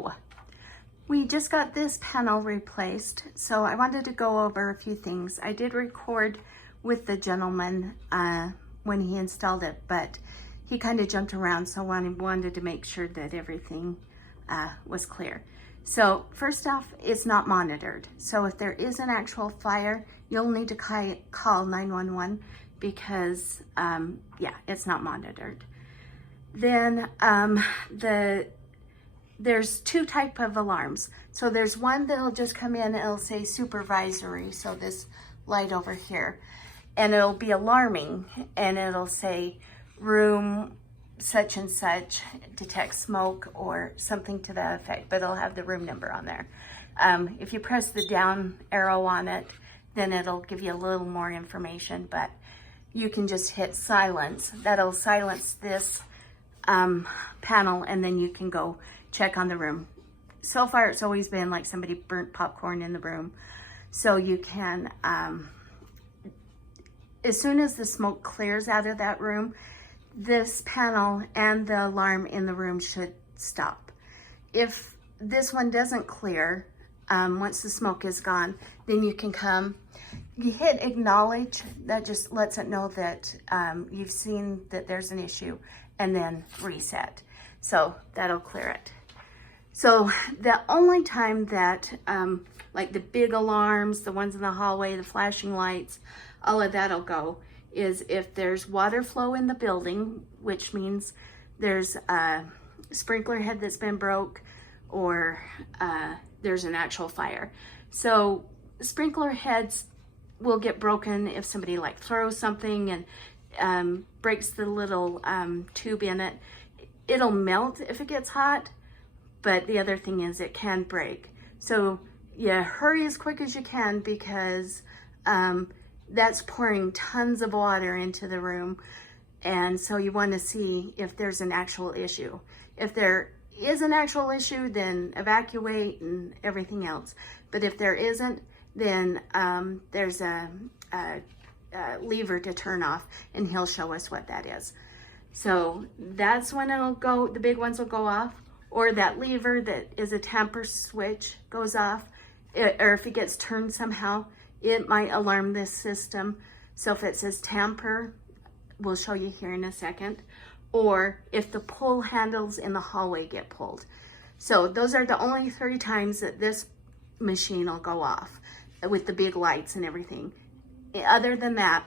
Hello. We just got this panel replaced, so I wanted to go over a few things. I did record with the gentleman when he installed it, but he kind of jumped around, so I wanted to make sure that everything was clear. So first off, it's not monitored. So if there is an actual fire, you'll need to call 911 because yeah, it's not monitored. Then there's two type of alarms. So there's one that'll just come in and it'll say supervisory. So this light over here, and it'll be alarming and it'll say room such and such, detect smoke or something to that effect, but it'll have the room number on there. If you press the down arrow on it, then it'll give you a little more information, but you can just hit silence. That'll silence this panel, and then you can go check on the room. So far, it's always been like somebody burnt popcorn in the room. So you can, as soon as the smoke clears out of that room, this panel and the alarm in the room should stop. If this one doesn't clear, once the smoke is gone, then you can come, you hit acknowledge. That just lets it know that you've seen that there's an issue, and then reset. So that'll clear it. So the only time that like the big alarms, the ones in the hallway, the flashing lights, all of that'll go is if there's water flow in the building, which means there's a sprinkler head that's been broke, or there's an actual fire. So sprinkler heads will get broken if somebody like throws something and breaks the little tube in it. It'll melt if it gets hot, but the other thing is it can break. So yeah, hurry as quick as you can, because that's pouring tons of water into the room. And so you want to see if there's an actual issue. If there is an actual issue, then evacuate and everything else. But if there isn't, then there's a lever to turn off, and he'll show us what that is. So that's when it'll go, the big ones will go off, or that lever that is a tamper switch goes off, or if it gets turned somehow, it might alarm this system. So if it says tamper, we'll show you here in a second, or if the pull handles in the hallway get pulled. So those are the only 3 times that this machine will go off with the big lights and everything. Other than that,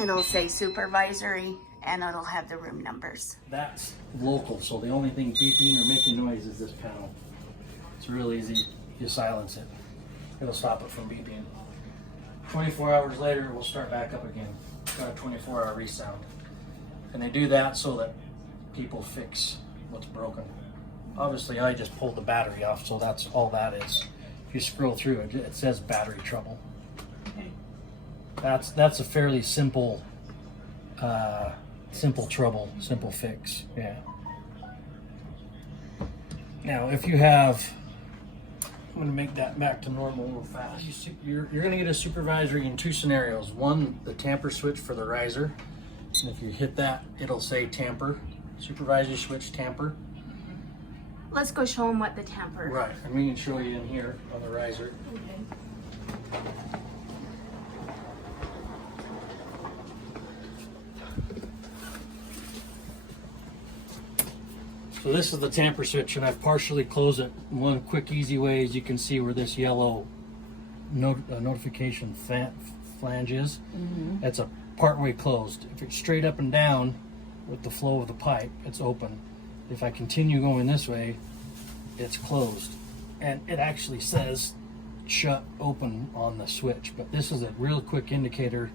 it'll say supervisory, and it'll have the room numbers. That's local, so the only thing beeping or making noise is this panel. It's real easy. You silence it, it'll stop it from beeping. 24 hours later, it will start back up again. Got a 24-hour resound. And they do that so that people fix what's broken. Obviously, I just pulled the battery off, so that's all that is. If you scroll through it, it says battery trouble. Okay. That's a fairly simple trouble, simple fix. Yeah. Now, if you have, I'm going to make that back to normal real fast. You're going to get a supervisory in 2 scenarios. One, the tamper switch for the riser. And if you hit that, it'll say tamper, supervisory switch tamper. Let's go show them what the tamper. Right, and we can show you in here on the riser. Okay. So this is the tamper switch, and I've partially closed it. One quick, easy way is you can see where this yellow notification flange is. That's a part way closed. If it's straight up and down with the flow of the pipe, it's open. If I continue going this way, it's closed. And it actually says shut open on the switch, but this is a real quick indicator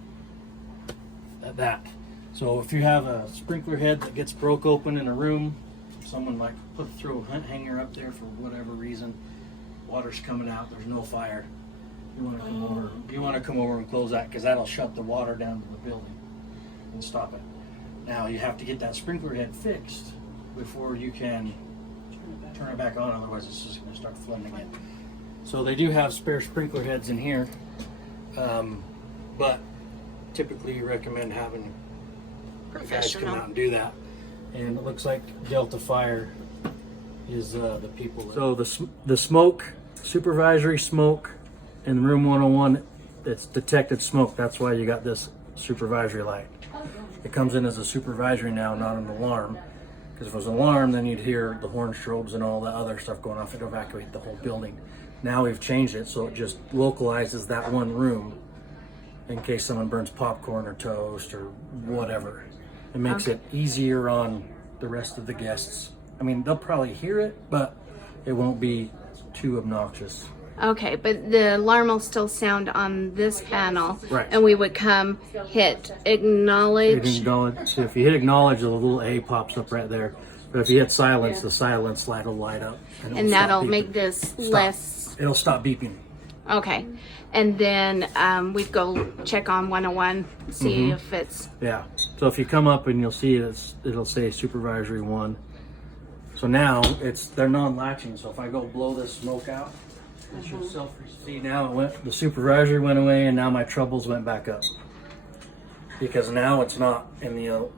of that. So if you have a sprinkler head that gets broke open in a room, someone might throw a hanger up there for whatever reason, water's coming out, there's no fire. You want to come over and close that, because that'll shut the water down to the building and stop it. Now you have to get that sprinkler head fixed before you can turn it back on, otherwise it's just going to start flooding again. So they do have spare sprinkler heads in here, but typically you recommend having guys come out and do that. And it looks like Delta Fire is the people. So the smoke, supervisory smoke in room 101, it's detected smoke. That's why you got this supervisory light. It comes in as a supervisory now, not an alarm. Because if it was an alarm, then you'd hear the horn strobes and all the other stuff going off. It'd evacuate the whole building. Now we've changed it so it just localizes that one room in case someone burns popcorn or toast or whatever. It makes it easier on the rest of the guests. I mean, they'll probably hear it, but it won't be too obnoxious. Okay, but the alarm will still sound on this panel. Right. And we would come, hit acknowledge. So if you hit acknowledge, the little A pops up right there. But if you hit silence, the silence light will light up. And that'll make this less... It'll stop beeping. Okay. And then we'd go check on 101, see if it's... Yeah. So if you come up and you'll see it'll say supervisory 1. So now they're non-latching. So if I go blow this smoke out, it should see now the supervisory went away and now my troubles went back up. Because now it's not in the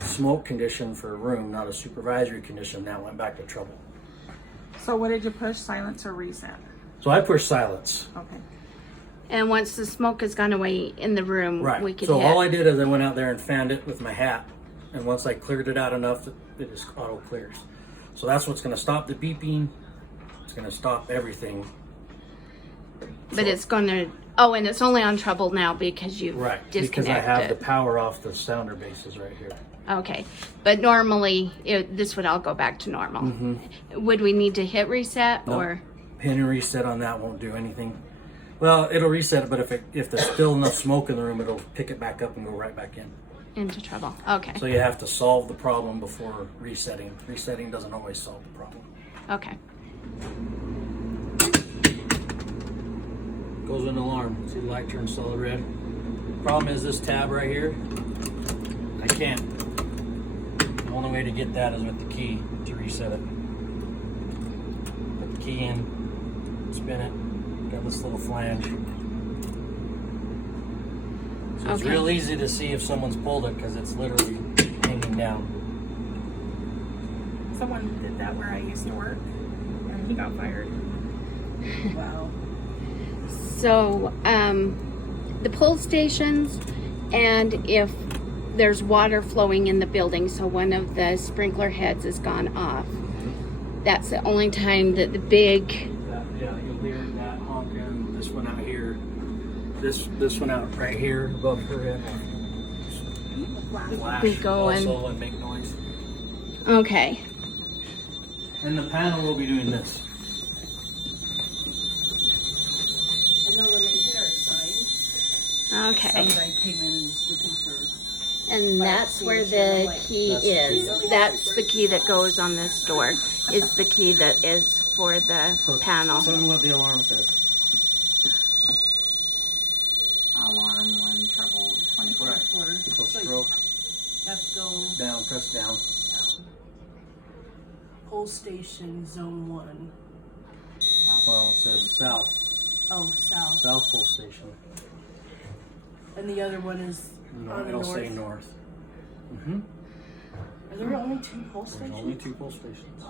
smoke condition for a room, not a supervisory condition. Now it went back to trouble. So what did you push, silence or reset? So I push silence. Okay. And once the smoke has gone away in the room, Right. we could so hit. all I did is I went out there and fanned it with my hat. And once I cleared it out enough, it just auto clears. So that's what's going to stop the beeping. It's going to stop everything. But it's going to... Oh, and it's only on trouble now because you've disconnected. Because I have the power off the sounder bases right here. Okay. But normally, this would all go back to normal. Would we need to hit reset or... Pin and reset on that won't do anything. Well, it'll reset it, but if there's still enough smoke in the room, it'll pick it back up and go right back in. Into trouble. Okay. So you have to solve the problem before resetting. Resetting doesn't always solve the problem. Okay. Goes an alarm. See the light turns solid red. Problem is this tab right here, I can't. The only way to get that is with the key to reset it. Put the key in, spin it, got this little flange. So it's real easy to see if someone's pulled it because it's literally hanging down. Someone did that where I used to work, and he got fired. Wow. So, the pull stations, and if there's water flowing in the building, so one of the sprinkler heads has gone off, that's the only time that the big... Yeah, you'll hear that honking. This one out here. This one out right here above her head. Flash Be going. also and make noise. Okay. And the panel will be doing this. I know when they hit our sign, Okay. some guy came in and was looking for... And that's where the key is. That's the key that goes on this door, is the key that is for the panel. Tell me what the alarm says. Alarm 1, trouble 24. Right. So stroke Have to go down, press down. down. Pole station, zone 1. Well, it says south. Oh, south. South pole station. And the other one is No, on the it'll north. say north. Mm-hmm. Are there only 2 pole There's stations? only 2 pole stations.